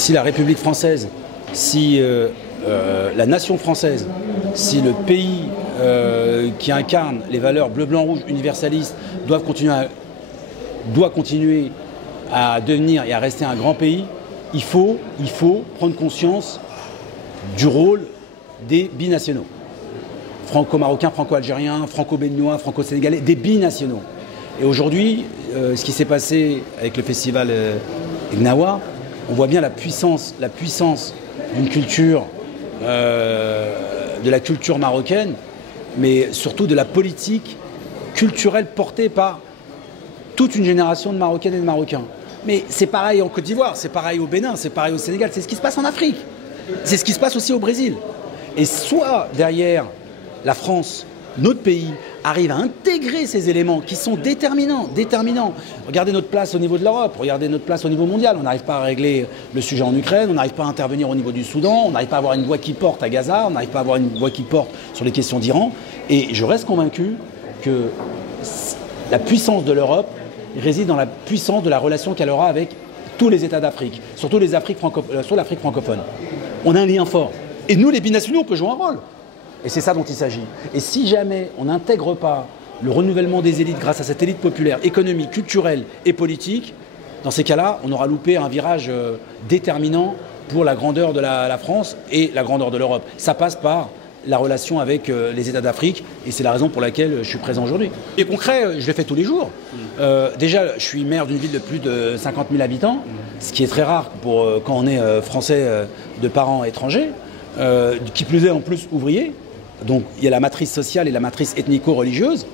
si la République française, si la nation française, si le pays qui incarne les valeurs bleu, blanc, rouge, universalistes doit continuer à devenir et à rester un grand pays, il faut prendre conscience du rôle des binationaux. Franco-marocains, franco-algériens, franco-béninois, franco-sénégalais, des binationaux. Et aujourd'hui, ce qui s'est passé avec le festival Gnawa, on voit bien la puissance d'une culture, de la culture marocaine, mais surtout de la politique culturelle portée par toute une génération de Marocaines et de Marocains. Mais c'est pareil en Côte d'Ivoire, c'est pareil au Bénin, c'est pareil au Sénégal, c'est ce qui se passe en Afrique. C'est ce qui se passe aussi au Brésil. Et soit derrière la France, notre pays, arrive à intégrer ces éléments qui sont déterminants. Regardez notre place au niveau de l'Europe, regardez notre place au niveau mondial. On n'arrive pas à régler le sujet en Ukraine, on n'arrive pas à intervenir au niveau du Soudan, on n'arrive pas à avoir une voix qui porte à Gaza, on n'arrive pas à avoir une voix qui porte sur les questions d'Iran. Et je reste convaincu que la puissance de l'Europe réside dans la puissance de la relation qu'elle aura avec tous les États d'Afrique, surtout l'Afrique francophone. On a un lien fort. Et nous, les binationaux, on peut jouer un rôle. Et c'est ça dont il s'agit. Et si jamais on n'intègre pas le renouvellement des élites grâce à cette élite populaire, économique, culturelle et politique, dans ces cas-là, on aura loupé un virage déterminant pour la grandeur de la France et la grandeur de l'Europe. Ça passe par la relation avec les États d'Afrique et c'est la raison pour laquelle je suis présent aujourd'hui. Et concret, je le fais tous les jours. Déjà, je suis maire d'une ville de plus de 50 000 habitants, ce qui est très rare pour quand on est français de parents étrangers, qui plus est en plus ouvrier. Donc il y a la matrice sociale et la matrice ethnico-religieuse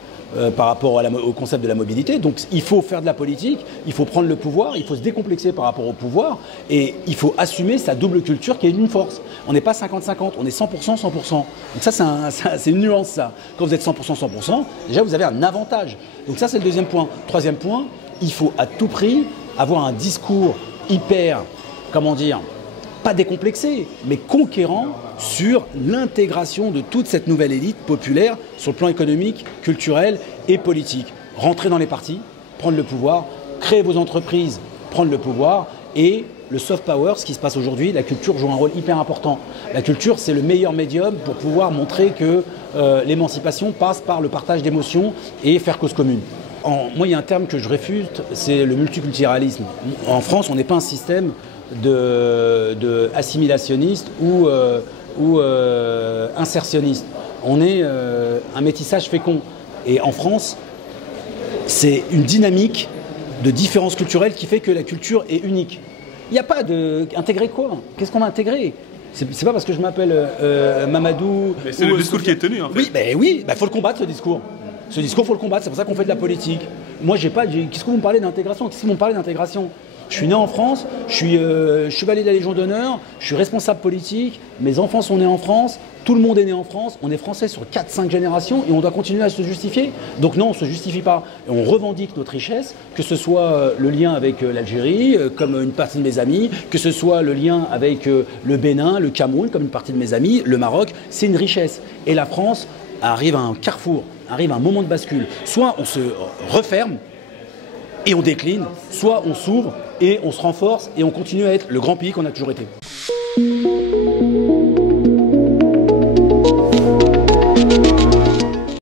par rapport au concept de la mobilité. Donc il faut faire de la politique, il faut prendre le pouvoir, il faut se décomplexer par rapport au pouvoir et il faut assumer sa double culture qui est une force. On n'est pas 50-50, on est 100%, 100%. Donc ça c'est une nuance ça. Quand vous êtes 100%, 100%, déjà vous avez un avantage. Donc ça c'est le deuxième point. Troisième point, il faut à tout prix avoir un discours hyper, comment dire, pas décomplexé, mais conquérant sur l'intégration de toute cette nouvelle élite populaire sur le plan économique, culturel et politique. Rentrer dans les partis, prendre le pouvoir, créer vos entreprises, prendre le pouvoir et le soft power, ce qui se passe aujourd'hui, la culture joue un rôle hyper important. La culture, c'est le meilleur médium pour pouvoir montrer que l'émancipation passe par le partage d'émotions et faire cause commune. Moi, il y a un terme que je réfute, c'est le multiculturalisme. En France, on n'est pas un système de assimilationniste ou insertionniste. On est un métissage fécond. Et en France, c'est une dynamique de différence culturelle qui fait que la culture est unique. Il n'y a pas de... Intégrer quoi? Qu'est-ce qu'on va intégrer? C'est pas parce que je m'appelle Mamadou... Mais c'est le discours qui est tenu, en fait. Oui, faut le combattre, ce discours. Ce discours, il faut le combattre. C'est pour ça qu'on fait de la politique. Moi, j'ai pas... Qu'est-ce que vous me parlez d'intégration? Qu'est-ce que vous me parlez d'intégration? Je suis né en France, je suis chevalier de la Légion d'honneur, je suis responsable politique, mes enfants sont nés en France, tout le monde est né en France, on est français sur 4-5 générations et on doit continuer à se justifier. Donc non, on ne se justifie pas. Et on revendique notre richesse, que ce soit le lien avec l'Algérie, comme une partie de mes amis, que ce soit le lien avec le Bénin, le Cameroun, comme une partie de mes amis, le Maroc, c'est une richesse. Et la France arrive à un carrefour, arrive à un moment de bascule. Soit on se referme, et on décline, soit on s'ouvre et on se renforce et on continue à être le grand pays qu'on a toujours été.